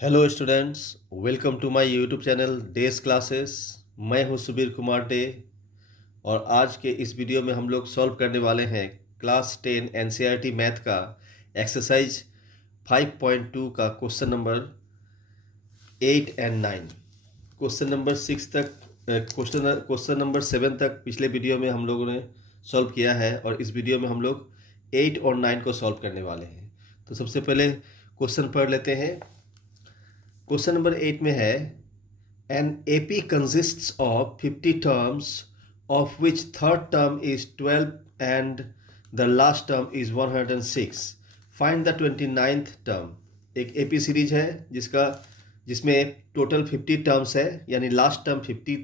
Hello students, welcome to my YouTube channel days classes. मैं हूं Subir Kumar day और आज के इस वीडियो में हम लोग सॉल्व करने वाले हैं क्लास 10 एनसीईआरटी मैथ का एक्सरसाइज 5.2 का question number 8 and 9। Question number 6 तक क्वेश्चन नंबर 7 तक पिछले वीडियो में हम लोगों ने सॉल्व किया है और इस वीडियो में हम लोग 8 और 9 को सॉल्व करने वाले हैं। तो सबसे पहले क्वेश्चन पढ़ लेते हैं। क्वेश्चन नंबर 8 में है an AP consists of 50 terms of which third term is 12 and the last term is 106। Find the 29th term. एक एपी सीरीज है जिसमें टोटल 50 टर्म्स है, यानी लास्ट टर्म 50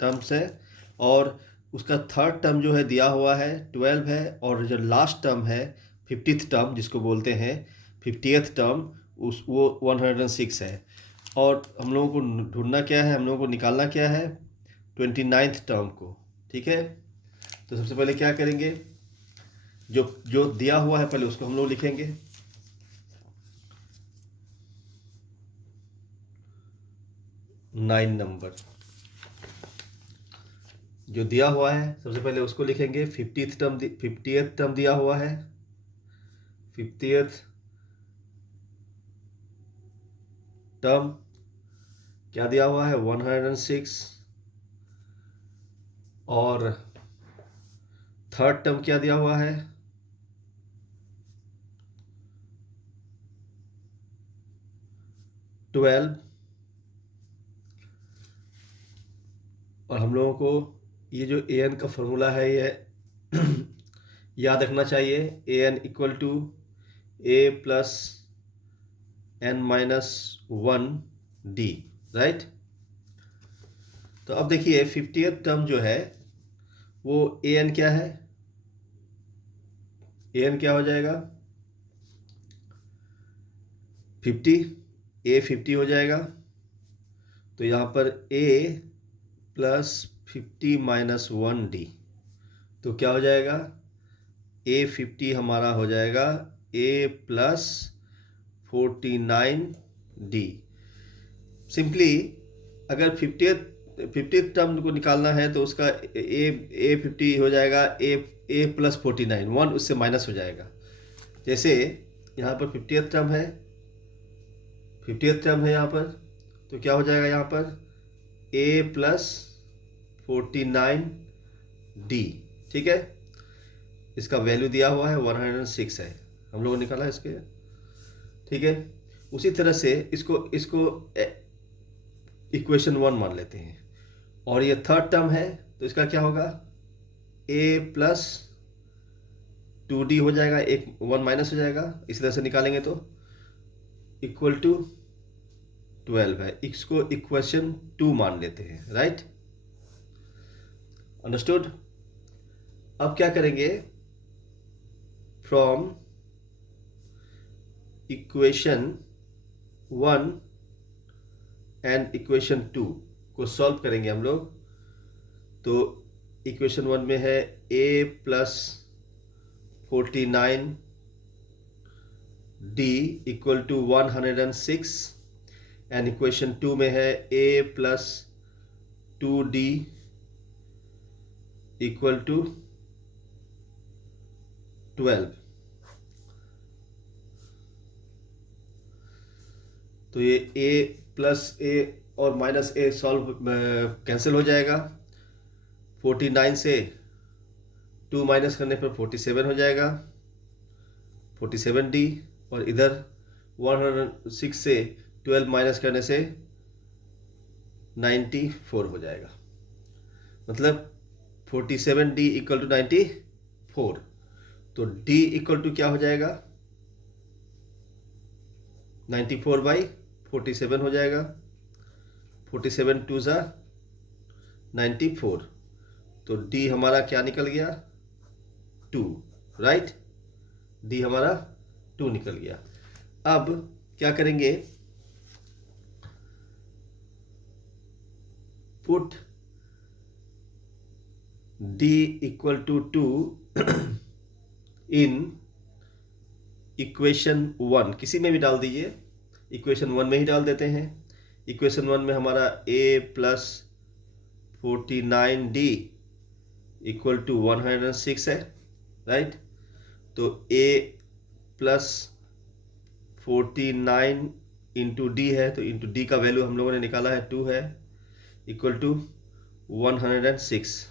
टर्म्स है और उसका थर्ड टर्म जो है दिया हुआ है 12 है और जो लास्ट टर्म है 50th टर्म जिसको बोलते हैं 50th टर्म वो 106 है। और हम लोगों को ढूंढना क्या है, हम लोगों को निकालना क्या है, 29th टर्म को। ठीक है, तो सबसे पहले क्या करेंगे, जो जो दिया हुआ है पहले उसको हम लोग लिखेंगे। नाइन नंबर जो दिया हुआ है सबसे पहले उसको लिखेंगे। 50th टर्म दिया हुआ है, 50th टर्म क्या दिया हुआ है 106 और थर्ड टर्म क्या दिया हुआ है 12 और हम लोगों को ये जो ए एन का फॉर्मूला है ये याद रखना चाहिए। A n equal to a plus n minus 1 d, right. तो अब देखिए 50th टर्म जो है वो ए एन क्या है, ए एन क्या हो जाएगा 50, ए 50 हो जाएगा। तो यहाँ पर ए प्लस 50 माइनस 1 डी, तो क्या हो जाएगा ए 50 हमारा हो जाएगा ए प्लस 49 डी। सिंपली अगर 50th टर्म को निकालना है तो उसका ए 50 हो जाएगा ए प्लस 49, 1 उससे माइनस हो जाएगा। जैसे यहाँ पर 50th टर्म है, 50th टर्म है यहाँ पर, तो क्या हो जाएगा यहाँ पर ए प्लस 49 डी। ठीक है, इसका वैल्यू दिया हुआ है 106 है, हम लोगों ने निकाला है इसके। ठीक है, उसी तरह से इसको इक्वेशन 1 मान लेते हैं और ये थर्ड टर्म है तो इसका क्या होगा ए प्लस 2d हो जाएगा, एक 1 माइनस हो जाएगा। इसी तरह से निकालेंगे तो इक्वल टू 12 है, इसको इक्वेशन 2 मान लेते हैं, राइट। अंडरस्टूड। अब क्या करेंगे, फ्रॉम इक्वेशन 1 एंड इक्वेशन 2 को सॉल्व करेंगे हम लोग। तो इक्वेशन 1 में है a plus 49 d equal to 106 and equation 2 में है a plus 2d equal to 12। तो ये a प्लस ए और माइनस ए सॉल्व कैंसिल हो जाएगा। 49 से 2 माइनस करने पर 47 हो जाएगा, 47d। और इधर 106 से 12 माइनस करने से 94 हो जाएगा, मतलब 47d इक्वल टू 94। तो d इक्वल टू क्या हो जाएगा 94/47 हो जाएगा, 47 2 ज़ा 94। तो d हमारा क्या निकल गया 2, राइट। d हमारा 2 निकल गया। अब क्या करेंगे, put d equal to 2 in equation 1, किसी में भी डाल दीजिए, इक्वेशन 1 में ही डाल देते हैं। इक्वेशन 1 में हमारा a plus 49d equal to 106 है, राइट। तो a प्लस 49 इंटू डी है, तो इंटू डी का वैल्यू हम लोगों ने निकाला है 2 है, इक्वल टू 106।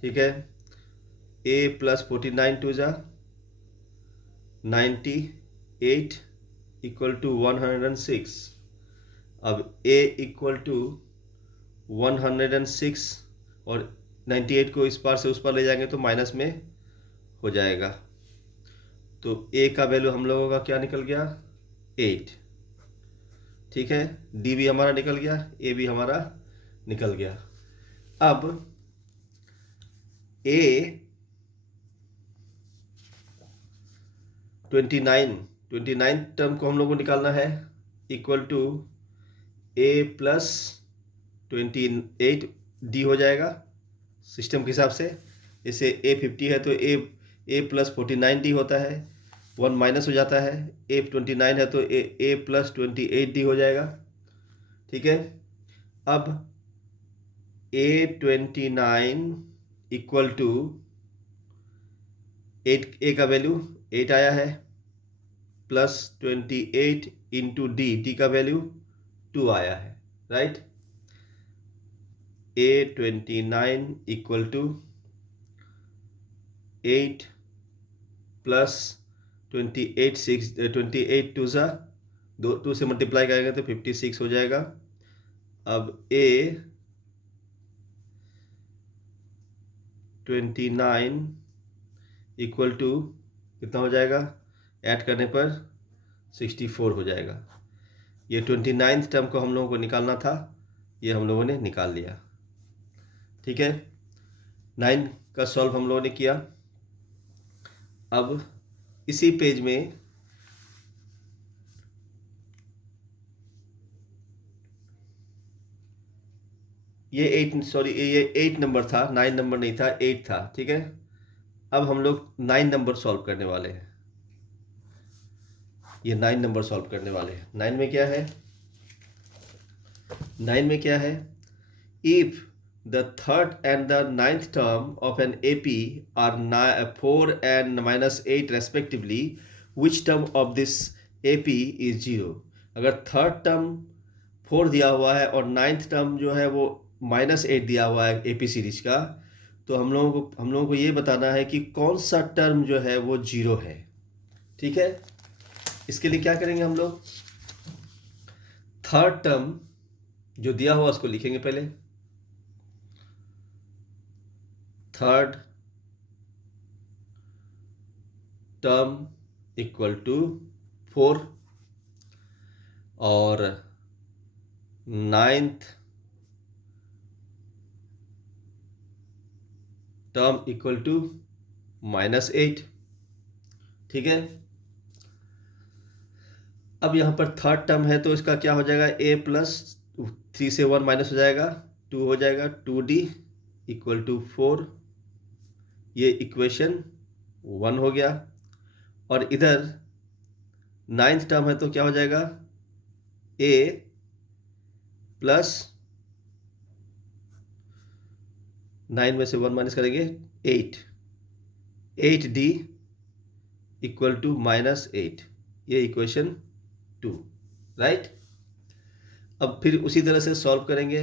ठीक है, a प्लस 49 टू जा 98 इक्वल टू 106। अब a इक्वल टू 106 और 98 को इस पार से उस पार ले जाएंगे तो माइनस में हो जाएगा। तो a का वैल्यू हम लोगों का क्या निकल गया, 8। ठीक है, d भी हमारा निकल गया, a भी हमारा निकल गया। अब a 29 टर्म को हम लोग को निकालना है, equal to a plus 28 d हो जाएगा सिस्टम के हिसाब से। जैसे a 50 है तो a प्लस 49 डी होता है, 1 माइनस हो जाता है। a 29 है तो a प्लस 28 डी हो जाएगा। ठीक है, अब a 29 इक्वल टू 8, a का वैल्यू 8 आया है, प्लस 28 इंटू डी का वैल्यू 2 आया है, right. a 29 equal to 8 plus 28 टू सा 2 से मल्टीप्लाई करेंगे तो 56 हो जाएगा। अब a 29 इक्वल टू कितना हो जाएगा, ऐड करने पर 64 हो जाएगा। ये 29th टर्म को हम लोगों को निकालना था, ये हम लोगों ने निकाल लिया। ठीक है, 9 का सॉल्व हम लोगों ने किया। अब इसी पेज में ये 8 नंबर था, 9 नंबर नहीं था, 8 था। ठीक है, अब हम लोग 9 नंबर सॉल्व करने वाले हैं। ये 9 नंबर सॉल्व करने वाले हैं। 9 में क्या है, 9 में क्या है, if the third and the 9th term of an AP are 4 and -8 respectively, which term of this AP is 0। अगर थर्ड टर्म 4 दिया हुआ है और 9th टर्म जो है वो -8 दिया हुआ है AP सीरीज का, तो हम लोगों को ये बताना है कि कौन सा टर्म जो है वो 0 है। ठीक है, इसके लिए क्या करेंगे, हम लोग थर्ड टर्म जो दिया हुआ उसको लिखेंगे पहले। थर्ड टर्म इक्वल टू 4 और 9th टर्म इक्वल टू -8। ठीक है, अब यहाँ पर थर्ड टर्म है तो इसका क्या हो जाएगा, a प्लस 3 से 1 माइनस हो जाएगा, 2 हो जाएगा, 2d इक्वल टू 4। ये इक्वेशन 1 हो गया। और इधर 9th टर्म है तो क्या हो जाएगा, a प्लस 9 में से 1 माइनस करेंगे 8d इक्वल टू -8। ये इक्वेशन 2, राइट। अब फिर उसी तरह से सॉल्व करेंगे।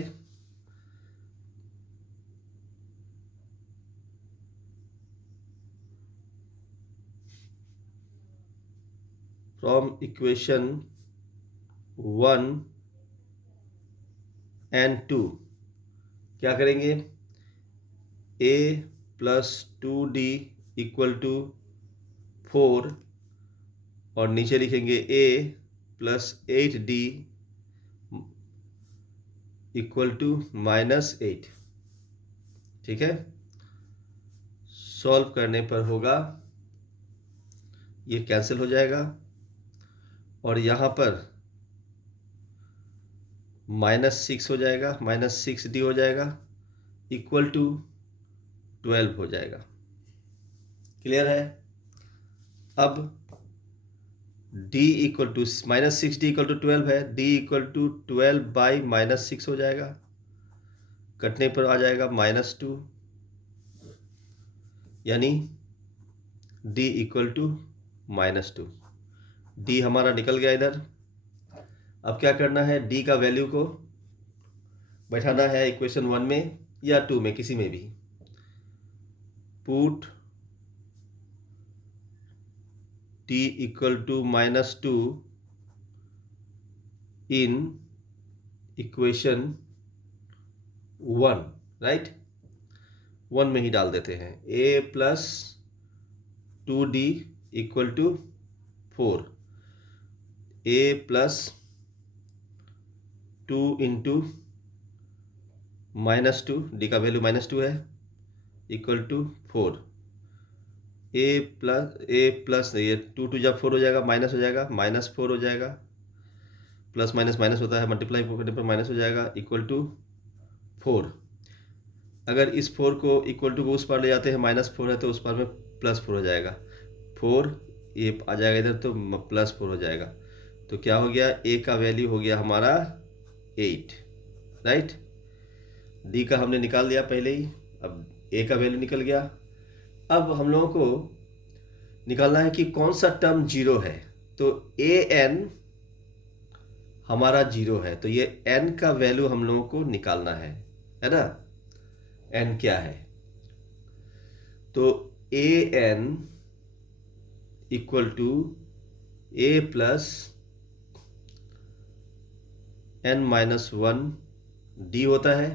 फ्रॉम इक्वेशन 1 and 2 क्या करेंगे, a plus 2d equal to 4 और नीचे लिखेंगे a plus 8d equal to -8। ठीक है, सॉल्व करने पर होगा ये कैंसिल हो जाएगा और यहाँ पर -6 हो जाएगा, -6d हो जाएगा इक्वल टू 12 हो जाएगा। क्लियर है। अब d equal to -6 d equal to 12 है, डी इक्वल टू 12/-6 हो जाएगा, कटने पर आ जाएगा -2, यानी डी इक्वल टू -2। डी हमारा निकल गया इधर। अब क्या करना है, डी का वैल्यू को बैठाना है इक्वेशन 1 में या 2 में, किसी में भी। Put t equal to -2 in equation 1, right. 1 में ही डाल देते हैं। a plus 2d equal to 4, a plus 2 into -2, d का वैल्यू -2 है, इक्वल टू 4, a प्लस ये 2 जब 4 हो जाएगा, माइनस हो जाएगा, -4 हो जाएगा, प्लस माइनस माइनस होता है, मल्टीप्लाई करने पर माइनस हो जाएगा, इक्वल टू 4। अगर इस 4 को इक्वल टू को उस पार ले जाते हैं, -4 है तो उस पार में +4 हो जाएगा, 4 ये आ जाएगा इधर तो +4 हो जाएगा। तो क्या हो गया, a का वैल्यू हो गया हमारा 8, राइट। डी का हमने निकाल दिया पहले ही, अब a का वैल्यू निकल गया। अब हम लोगों को निकालना है कि कौन सा टर्म 0 है। तो an हमारा 0 है, तो ये n का वैल्यू हम लोगों को निकालना है ना। n क्या है, तो an equal to a plus n-1 d होता है।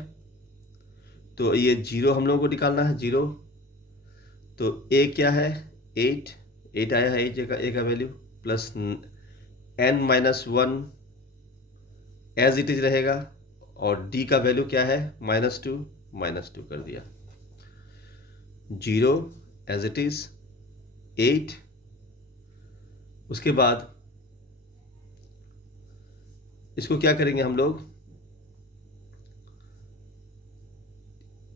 तो ये 0 हम लोगों को निकालना है, 0। तो a क्या है, 8 आया है, a का value, plus n-1 as it is रहेगा, और d का वैल्यू क्या है, -2 कर दिया, 0 एज इट इज, 8। उसके बाद इसको क्या करेंगे हम लोग,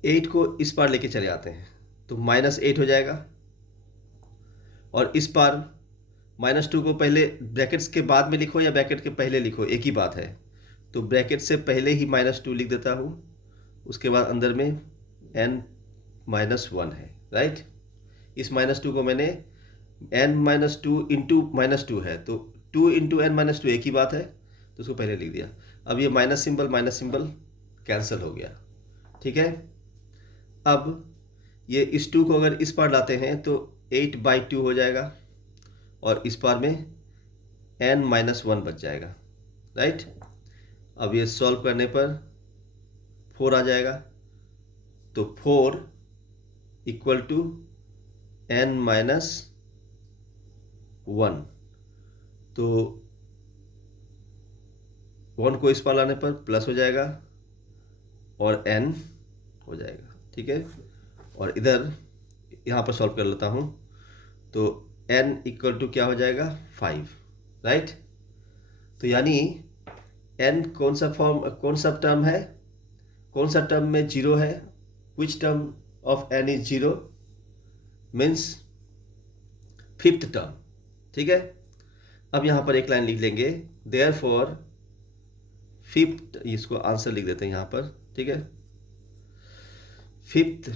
8 को इस पार लेके चले आते हैं, तो -8 हो जाएगा। और इस पार -2 को पहले ब्रैकेट्स के बाद में लिखो या ब्रैकेट के पहले लिखो, एक ही बात है। तो ब्रैकेट से पहले ही -2 लिख देता हूँ, उसके बाद अंदर में n-1 है, राइट। इस -2 को मैंने n-2 इंटू -2 है, तो 2 इंटू n-2 एक ही बात है, तो उसको पहले लिख दिया। अब ये माइनस सिंबल कैंसिल हो गया, ठीक है। अब ये इस 2 को अगर इस पार लाते हैं तो 8/2 हो जाएगा, और इस पार में n-1 बच जाएगा, राइट। अब ये सॉल्व करने पर 4 आ जाएगा, तो 4 इक्वल टू n-1, तो 1 को इस पार लाने पर प्लस हो जाएगा और n हो जाएगा, ठीक है। और इधर यहाँ पर सॉल्व कर लेता हूँ, तो n इक्वल टू क्या हो जाएगा, 5, राइट। तो यानी n कौन सा टर्म है, कौन सा टर्म में 0 है, विच term of n is 0, means 5th term, ठीक है। अब यहाँ पर एक लाइन लिख लेंगे, देयरफॉर 5th, इसको आंसर लिख देते हैं यहाँ पर, ठीक है। 5th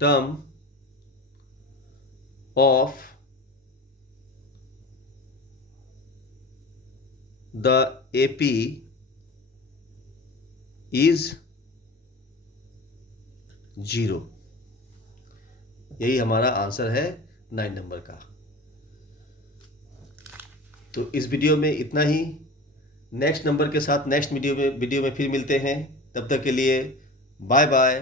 term of the AP is 0। यही हमारा आंसर है 9 नंबर का। तो इस वीडियो में इतना ही। नेक्स्ट नंबर के साथ नेक्स्ट वीडियो में फिर मिलते हैं। तब तक के लिए बाय बाय।